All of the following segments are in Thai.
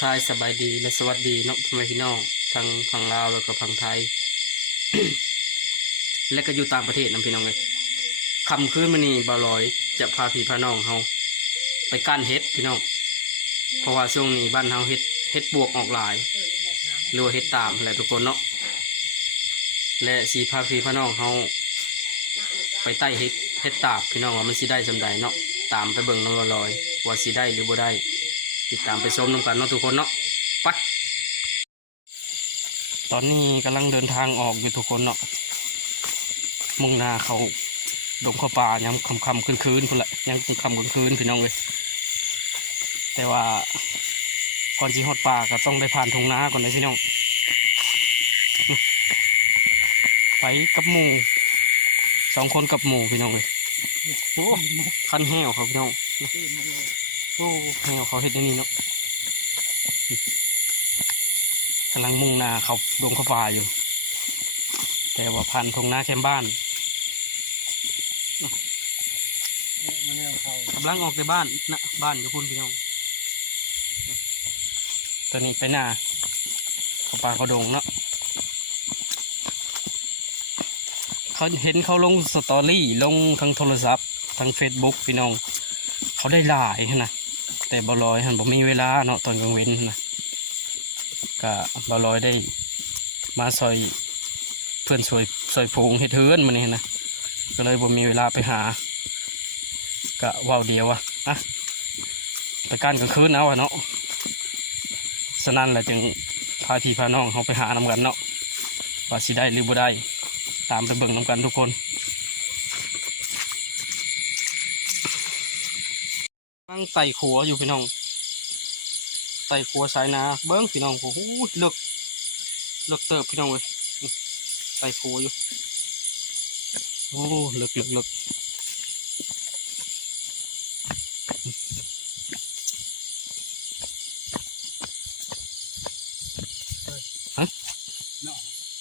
ทายสบายดีและสวัสดีเนาะพ่อแม่พี่น้องทางฝั่งลาวแล้วก็ฝั่งไทย และก็อยู่ต่างประเทศนะพี่น้องเลยค่ำคืนมื้อนี้บ่าวลอยจะพาพี่พาน้องเฮาไปก้านเฮ็ดพี่น้องเพราะว่าช่วงนี้บ้านเฮาเฮ็ดบวกออกหลายหรือว่าเฮ็ดตามแหละทุกคนเนาะและสีพาพี่พาน้องเฮาไปใต้เฮ็ดตาบพี่น้องว่ามันสิได้สำใดเนาะตามไปเบิ่งน้องบ่าวลอยว่าสิได้หรือบ่ได้ติดตามไปชมนำกันเนาะทุกคนเนาะไปตอนนี้กำลังเดินทางออกอยู่ทุกคนเนาะมุ่งหน้าเขาดงเข้าป่ายังคำคืนๆพุ่นแหละยังคำคืนพี่น้องเลยแต่ว่าก่อนที่ฮอดป่าก็ต้องได้ผ่านทุ่งนาก่อนเลยพี่น้องไปกับหมู่2 คนกับหมู่พี่น้องเลยโอ้คันแห้วเขาพี่น้องโอ้แห้วเขาเห็ดในนี้เนาะกำลังมุ่งหน้าเขาดงเข้าป่าอยู่แต่ว่าผ่านทุ่งนาแคมบ้านกำลังออกจากบ้านนะบ้านอยู่คุณพี่น้องตอนนี้ไปหน้าเขาป่าเขาดงเนาะเขาเห็นเขาลงสตอรี่ลงทางโทรศัพท์ทาง Facebook พี่น้องเขาได้หลายนะแต่บ่ลอยหันบ่มีเวลาเนาะตอนกลางเว้นนะก็บ่ลอยได้มาซอยเพื่อนซอยผูงเฮ็ดเฮือนมานี่นะก็เลยบ่มีเวลาไปหาก็ว่าวเดียวอะไปก้านกลางคืนเอาเนาะฉะนั้นแหละจึงพาพี่พาน้องเขาไปหานำกันเนาะว่าสิได้หรือบ่ได้ตามไปเบิ่งนำกันทุกคนตั้งไต่ขัวอยู่พี่น้องไต่ขัวสายนาเบิ้งพี่น้องโอ้โหเลิกเติบพี่น้องเลยไต่ขัวอยู่โอ้เลิกฮะ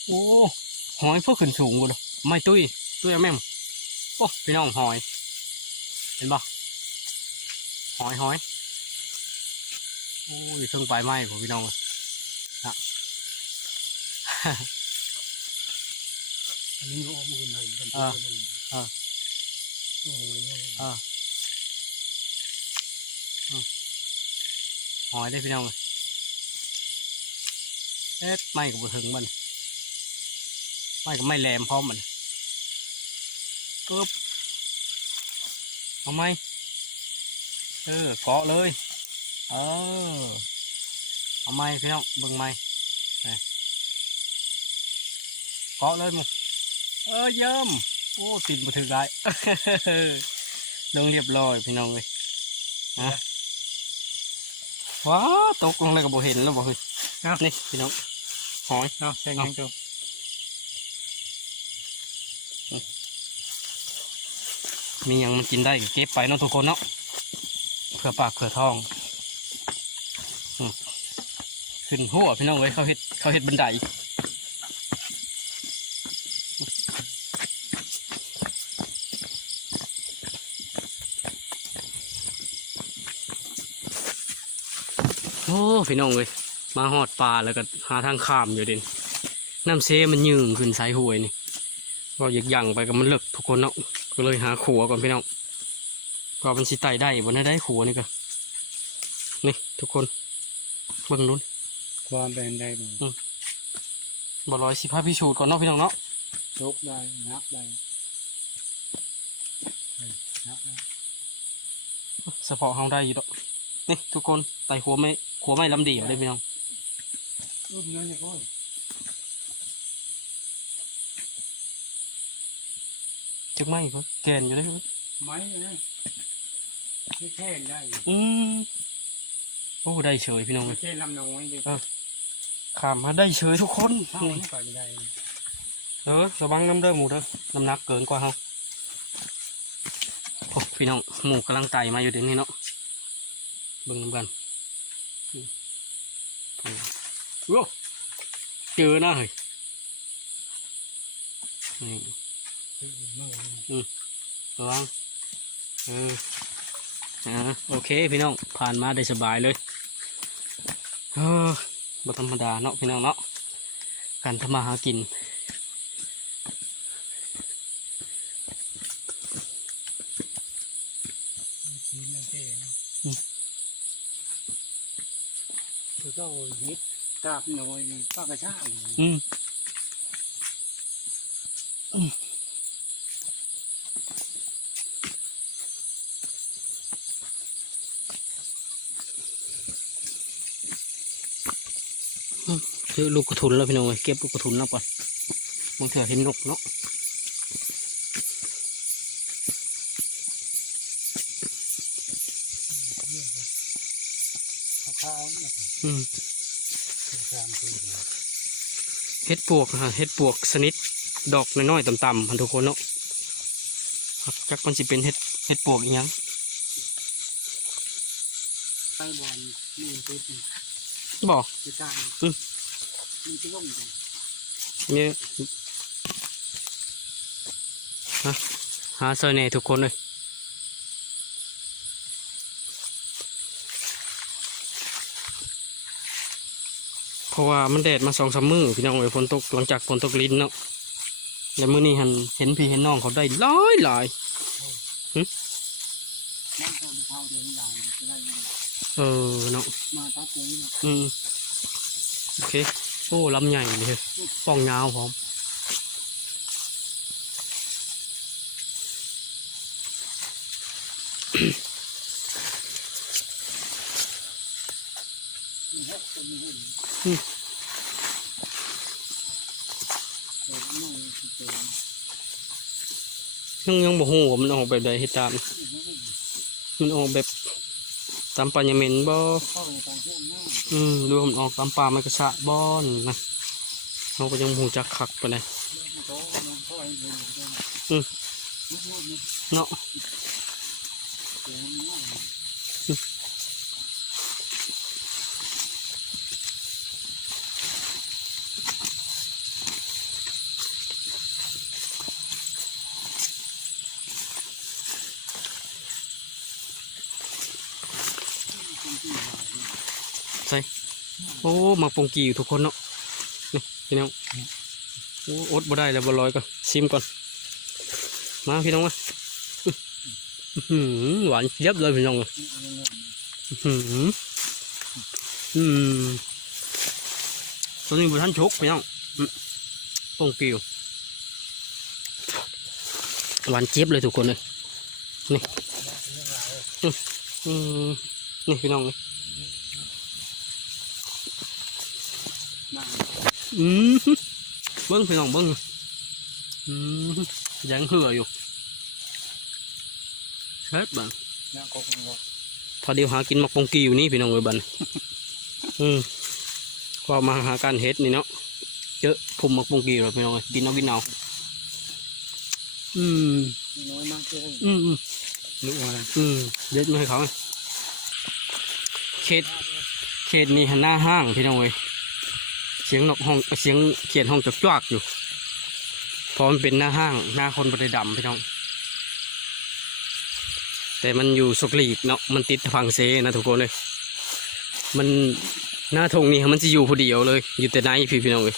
โอ้หอยพวกขึ้นสูงกูเลยไม่ตุ้ยแม่มโอ้พี่น้องหอยเห็นปะหอยโอ้ยเพิ่งไปไหมผมพี่น้องนะอันนี้ก็ออกมาคนไหนกันตัวนึงหอยได้พี่น้องเอ๊ะไม่กับถึงมันไม่กับไม่แหลมพร้อมมันปึ๊บเอาไหมเกาะเลยเอาไหมพี่น้องเบิ่งไหมเกาะเลยมึงเยิ้มโอ้ติดมาถึงได้ลงเรียบร้อยพี่น้องเลยนะว้าตกลงเลยกับโบเห็นแล้วบอกเฮ้ยนี่พี่น้องหอยใช่ยังตัวมีอย่างมันกินได้เก็บไปเนาะทุกคนเนาะเผื่อปากเผื่อท้องขึ้นหัวพี่น้องเลยเขาเห็ดบันไดโอ้พี่น้องเลยมาหอดปลาแล้วก็หาทางข้ามอยู่เด่นน้ำเซมันยืงขึ้นสายหวยนี่ก็อยากยั่งไปกับมันเลิกทุกคนเนาะก็เลยหาขัวก่อนพี่น้องก็เป็นสิไตได้บนได้ขัวนี่ก็นี่ทุกคนเบิ่งนู้นความเป็นได้บ้างบ่ลอยสิพาพิสูจน์ก่อนเนาะพี่น้องเนาะยกได้นับได้เฉพาะเฮาได้อยู่ดอกนี่ทุกคนไตขัวไม่ลำเดียวเลยพี่น้องจึกไม่ครับแกนอยู่เลยไม้เนี่ยไม่แค่ได้โอ้ได้เฉยพี่น้องไม่แค่ลำน้อยดิขามมาได้เฉยทุกคนระวังน้ำเด้อหมูเด้อน้ำหนักเกินกว่าเขาโอ้พี่น้องหมูกำลังไต่มาอยู่เดี๋ยวนี้เนาะเบิ่งน้ำกันโอ้เจอนะเฮ้ยระวังโอเคพี่น้องผ่านมาได้สบายเลย บ่ธรรมดาเนาะพี่น้องเนาะการทำมาหากินคือก็เฮ็ดกราบหน่อยป้ากระช่าง อืมเจอลูกกระทุนแล้วพี่น้องเอ้ยเก็บลูกกระทุนนับก่อนบางเถื่อเห็นนกเนาะ ข้าวเนี่ย อืม ตามตัว เฮ็ดปวกฮะเฮ็ดปวกชนิดดอกน้อยๆต่ำๆพันทุกคนเนาะจักมันสิเป็นเฮ็ดปวกอีหยัง ไปบอลนี่ติด บอก ติดตามมันจะล่มกัน เนี่ยฮะหาซอยแหน่ทุกคนเลยเพราะว่ามันแดดมา2-3 มื้อพี่น้องเอ้ยฝนตกหลังจากฝนตกลิ้นเนาะแล้วมื้อนี้เห็นพี่เห็นน้องเขาได้หลาย นั่งทำข้าวเดินใหญ่จะได้ เออเนาะ มาตัดตัวนี้ โอเคโอ้ลำใหญ่เลยป้องยาวพร้อม มีเฮ็ดตัวนี้หุ่นเด็กน้องที่เจอ ยังบ่ฮู้ว่ามันออกแบบใดเฮ็ดตามมันออกแบบตามปลายาเมนบ่ เข้าไปตามที่หน้า ดูมันออกตามป่าไม้กระชะบ่อนนะเราก็ยังบ่ฮู้จักคักปานใด โต๊ะน้องพ่อให้เดินอยู่ด้วย เนาะ เสียงน้องคนที่หาย ใส่โอ้มาปงกีอยู่ทุกคนเนาะนี่พี่น้องโอ้อดบ่ได้แล้วบ่ลอยก่อนชิมก่อนมาพี่น้องมาหวานเจี๊ยบเลยพี่น้องตัวนี้บ่ทันชุกพี่น้องปงกีหวานเจี๊ยบเลยทุกคนเลยนี่นี่พี่น้องนี่ นั่ง เบิ้งพี่น้องเบิ้งยังเหืออยู่เฮ็ดบัง นั่งคบกันว่า พอเดียวหากินมักปงกีอยู่นี่พี่น้องเอ้ยบันก็มาหาการเฮ็ดนี่เนาะเจอผมมักปงกีแล้วพี่น้องเอ้ยกินเอาน้อยมากเลย รู้อะไรเด็ดมาให้เขาเขตนี่หันหน้าห้างพี่น้องเอ้ยเสียงนกห้องเสียงเขียนห้องจอกๆอยู่เพราะมันเป็นหน้าห้างหน้าคนบริดำพี่น้องแต่มันอยู่สุกลีกเนาะมันติดฝั่งเซนะทุกคนเลยมันหน้าทงนี่มันจะอยู่ผู้เดียวเลยอยู่แต่ในพี่น้องเลย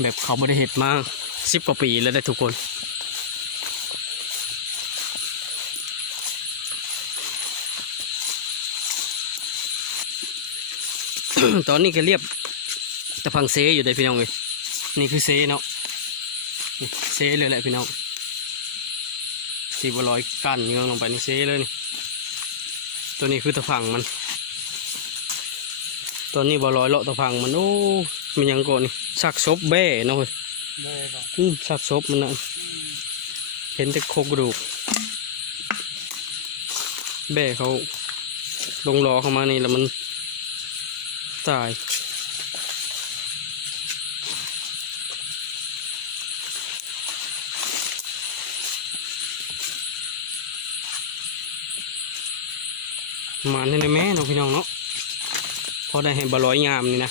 แบบเขาไม่ได้เห็ดมา10 กว่าปีแล้วได้ทุกคนตอนนี้ก็เรียบแต่ฝั่งเซอยู่ได้พี่น้องเลยนี่คือเซเนาะเซเลยแหละพี่น้องที่บลอยกั้นเงื้อลงไปนี่เซเลยนี่ตัวนี้คือตะฝั่งมันตอนนี้บลอยเลาะตะฝั่งมันโอ้มันยังก่อนนี่ซักซบแบ่เนาะ เลยก็ ซักซบมันนะเห็นแต่โครงกระดูกแบ่เขาลงล้อเข้ามานี่แล้วมันตายมาในแม่เนาะพี่น้องเนาะพอได้เห็นบลอยงามนี่นะ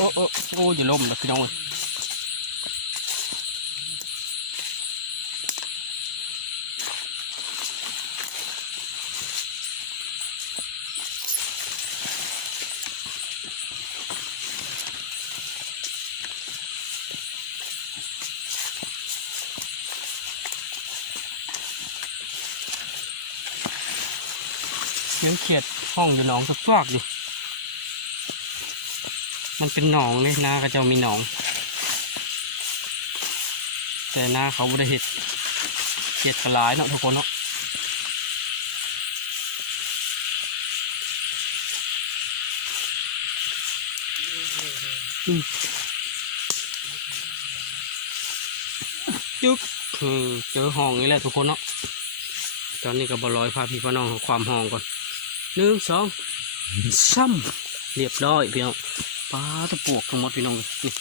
โอ้อย่าล้มนะพี่น้องยังเขียดห้องอยู่หนองสักซากอยู่มันเป็นหนองเลยนาก็จะมีหนองแต่นาเขาไม่ได้เห็ดเขียดกระไรเนาะทุกคนเนาะจึ๊กเจอห้องนี่แหละทุกคนเนาะตอนนี้ก็บลอยพาพี่พน้องของความห้องก่อน1 2 3เรียบร้อยพี่น้องปลาตะปวกทั้งหมดพี่น้องนี่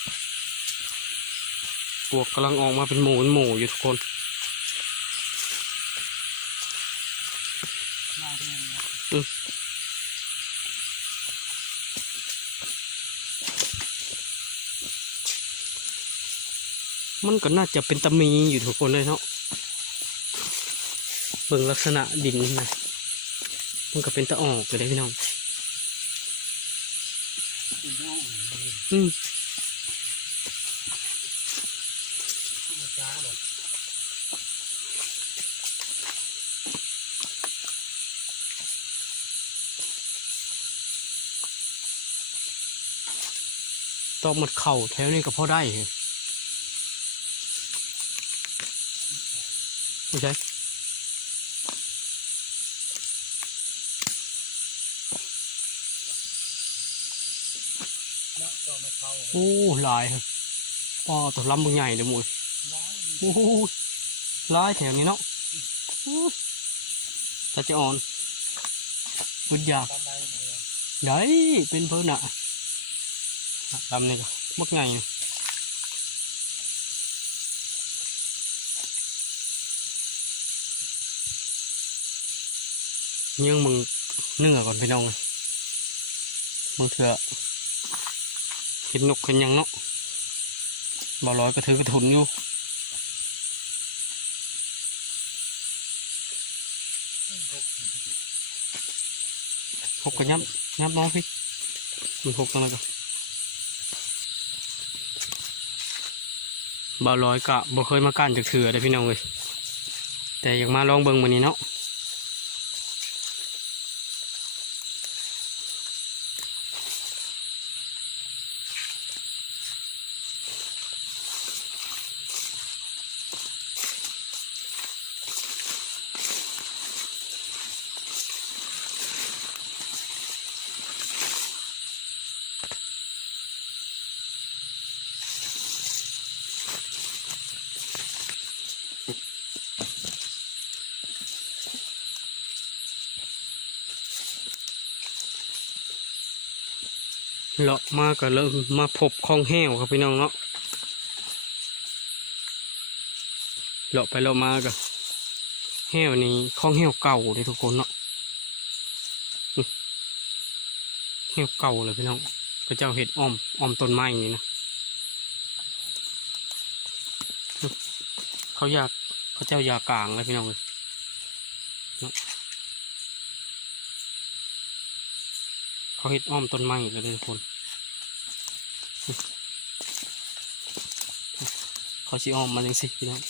ปวกกำลังออกมาเป็นหมูอยู่ทุกคนมันก็น่าจะเป็นตะมีอยู่ทุกคนเลยเนาะเบิ่งลักษณะดินนะมันก็เป็นตะออกเลยพี่น้องตอกหมดเข่าแถวนี้ก็พอได้เหรอไม่ใช่โอ้ลายครับปอตัวลำบึงใหญ่เลยมวยโอ้ลายแถวนี้เนาะตาจะอ่อนกุดยากได้เป็นเพิ่นน่ะลำนี่ก็มักไงยังมึงนึ่งก่อนพี่น้องมึงเถื่อเห็นนกเห็นยังเนาะบ่ลอยก็ถือกระถุนอยู่หกกระยับน้องพี่มันหกตั้งแต่ก็บ่ลอยกะบ่เคยมากันจากเถื่อได้พี่น้องเลยแต่อยากมาลองเบิ่งมื้อนี้เนาะเลาะมาก็เริ่มมาพบคลองแห้วครับพี่น้องเนาะเลาะไปเลาะมาก็แห้วนี้คลองแห้วเก่าเลยทุกคนเนาะแห้วเก่าเลยพี่น้องก็เจ้าเห็ดอ้อมต้นไม้นี่นะเขาเจ้ายากลางเลยพี่น้องเลยเขาเห็ดอ้อมต้นไม้เลยทุกคนเขาชี้อ้อมมาจังสิพี่น้อง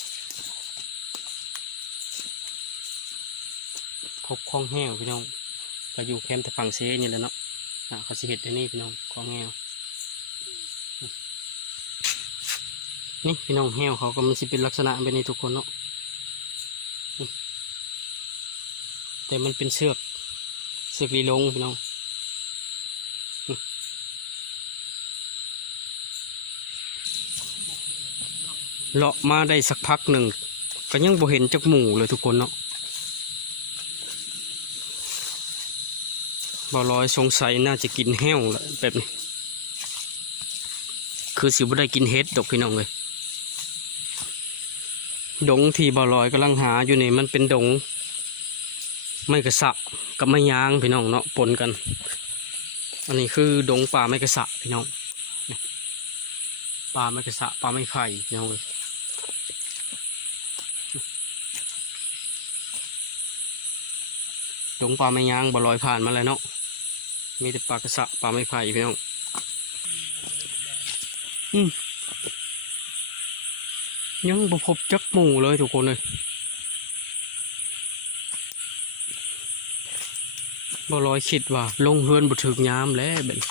พบคลองแห้วพี่น้องก็อยู่แคมป์แต่ฝั่งเซนี่แหละเนาะเขาสิเห็ดในนี่พี่น้องคลองแห้วนี่พี่น้องแห้วเขาก็มันสิเป็นลักษณะแบบนี้ทุกคนเนาะแต่มันเป็นเสือกลีลงพี่น้องเลาะมาได้สักพักหนึ่งก็ยังบ่เห็นจักหมู่เลยทุกคนเนาะบ่ลอยสงสัยน่าจะกินแห้วแหละแบบนี้คือสิบ่ได้กินเห็ดดอกพี่น้องเลยดงที่บ่ลอยกำลังหาอยู่นี่มันเป็นดงไม้กระสะกับไม้ยางพี่น้องเนาะปนกันอันนี้คือดงป่าไม้กระสะพี่น้อง ปลาไม่กระสะปลาไม่ไข่พี่น้องเลยดงปลาไม่ยางบ่ลอยผ่านมาแล้วเนาะมีแต่ปลากระสะปลาไม่ไผ่พี่น้องยังบ่พบจักหมูเลยทุกคนเลยบ่ลอยคิดว่าลงเฮือนบ่ถึกยามแล้วเบ็ดน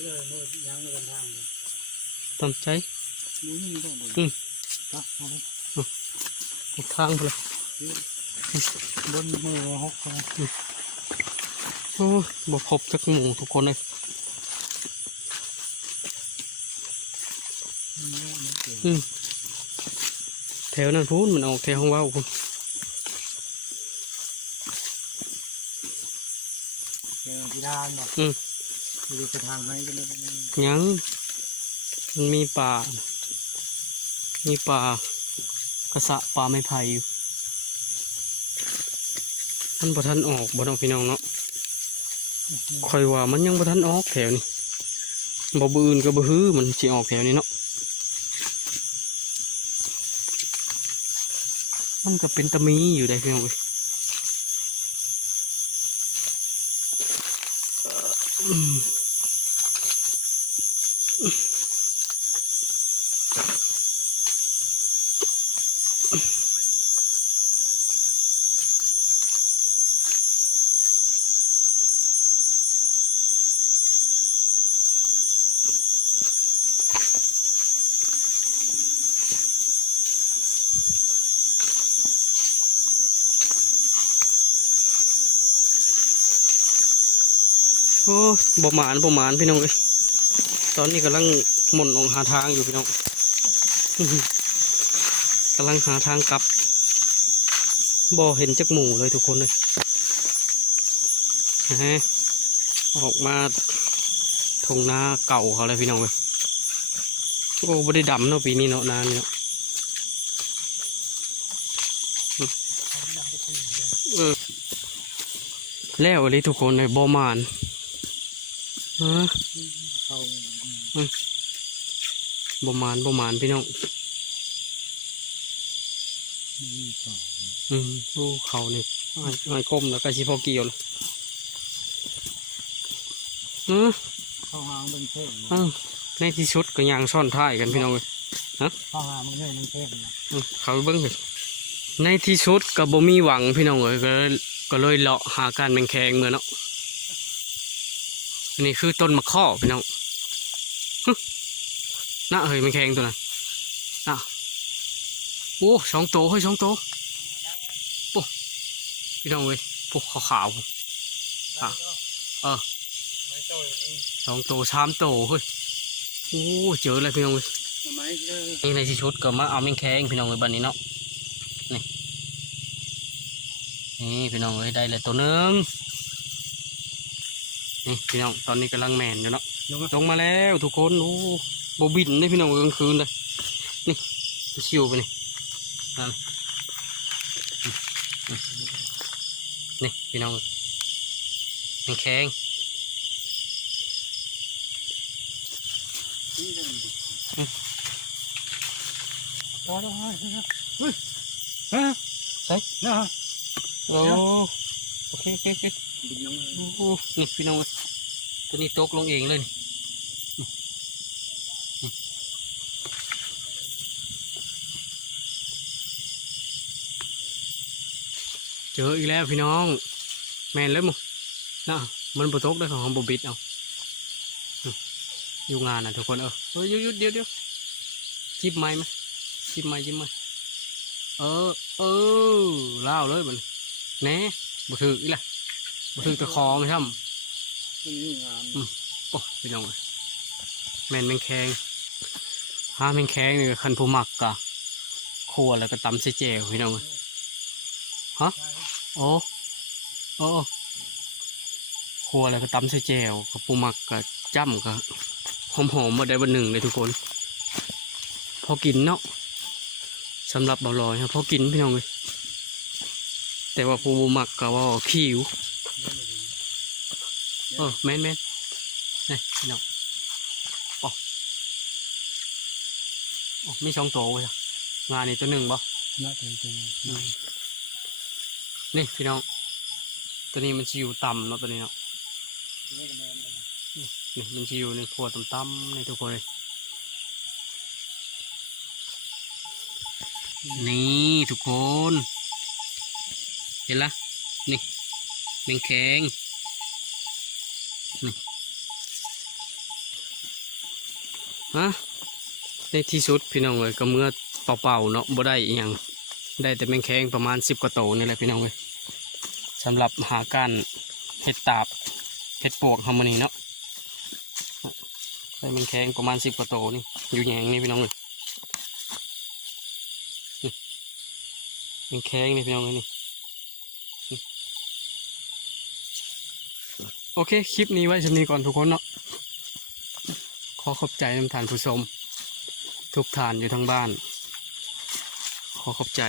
ี่เลยมือยังไม่กันทางเลย ตามใจ มือนี่ต้องเลยครับเอาไป อีกทางไปเลย บนมือหกครับ โอ้ยบ่พบจักหมูทุกคนเลยแถวนั้นพูนมันออกแถวของว่าวคุณ เจอที่ทางบอกดูจะทางให้กันเลย ยังมันมีป่ากระสะปลาไม่ไผ่อยู่มันบ่ทันออกบ่น้องพี่น้องเนาะคอยว่ามันยังบ่ทันออกแถวนี้บ่บืนก็บ่ฮื้อมันสิออกแถวนี้เนาะมันก็เป็นตะมีอยู่ได้พี่น้องเว้ยโอ้บ่หมานพี่น้องเอ้ยตอนนี้กำลังหม่นออกหาทางอยู่พี่น้อง กำลังหาทางกลับบ่เห็นจักหมูเลยทุกคนเลยนะฮะออกมาทงนาเก่าเขาเลยพี่น้องเลยโอ้บ่ได้ดำเนาะปีนี้เนาะนานเนาะแล้วเลยทุกคนเลยบ่หมานฮะบ่หมานพี่น้องโอ้เขาเนี่ยไอ้ก้มแล้วก็ชิพอเกี่ยวเลยเข้าหางมันเท่ง ในที่สุดก็ยางซ่อนท้ายกันพี่น้องเลยฮะ เข้าหางมันเท่งมันเท่ง เขาเบิ้งเลยในที่สุดก็บ่มีหวังพี่น้องเลยก็เลยเลาะหาการแมงแคงเมื่อเนาะนี่คือต้นมะข้อพี่น้องน่าเฮ้ยแมงแคงตัวนั้นน่ะโอ้2 โตเฮ้ย2 โตโอ้พี่น้องเลยพวกขาวๆ2 โต 3 โตเฮ้ยโอ้เจอเลยพี่น้องเลยนี่ในที่สุดก็มาเอาแมงแคงพี่น้องเลยบ้านนี้เนาะนี่พี่น้องเลยได้เลยตัวนึงนี่พี่น้องตอนนี้กำลังแมนอยู่เนาะลงมาแล้วทุกคนโอ้โบบินได้พี่น้องกลางคืนเลยนี่ชิวไปนี่นั่นนี่พี่น้องแมงแคงพอแล้วฮะเฮ้ยใส่นะโอ้โอเคโอ้นี่พี่น้องตัวนี้ตกลงเองเลยเจออีกแล้วพี่น้องแมนเลยมั้งน่ะมันบตกได้ของบบิดเอาอยู่งานนะทุกคนหยุดเดี๋ยวจิบไม้ไหมจิบไม้ล่าวเลยมันแหน่บ่ถืออีล่ะบ่ถือตะคองใช่ไหมโอ้พี่น้องแมนแมงแคงแมงแคงนี่คันผู้หมักกะขอ คั่วแล้วก็ตำใส่แจ่วพี่น้องฮะโอ้โอ้คั่วแล้วก็ตำใส่แจ่วกับปูหมักกับจ้ำกับหอมๆมาได้วันหนึ่งเลยทุกคนพอกินเนาะสำหรับบ่ลอยครับพอกินพี่น้องเลยแต่ว่าปูหมักกับว่าขิวแม่นนี่พี่น้องอ๋อมี2 ตัวเลยงานนี่ตัวหนึ่งบ่ น่าจะเป็น นี่พี่น้องตัวนี้มันจะอยู่ต่ำเนาะตัวนี้เนาะนี่มันจะอยู่ในขวดต่ำๆในทุกคนเลยนี่ทุกคนเห็นละนี่แมงแคงนี่ฮะในที่สุดพี่น้องเลยก็เมื่อเป่าๆเนาะบ่ได้อีหยังได้แต่แมงแคงประมาณ10 กว่าโตวนี่แหละพี่น้องเลยสำหรับหาการเห็ดตาบเห็ดปวกฮาร์โมนีเนาะได้แมงแคงประมาณ10 กว่าโตวนี่อยู่แยงนี่พี่น้องเลยแมงแคงนี่พี่น้องเลยนี่โอเคคลิปนี้ไว้ชั้นนี้ก่อนทุกคนเนาะขอขอบใจท่านผู้ชมทุกท่านอยู่ทางบ้านขอขอบใจ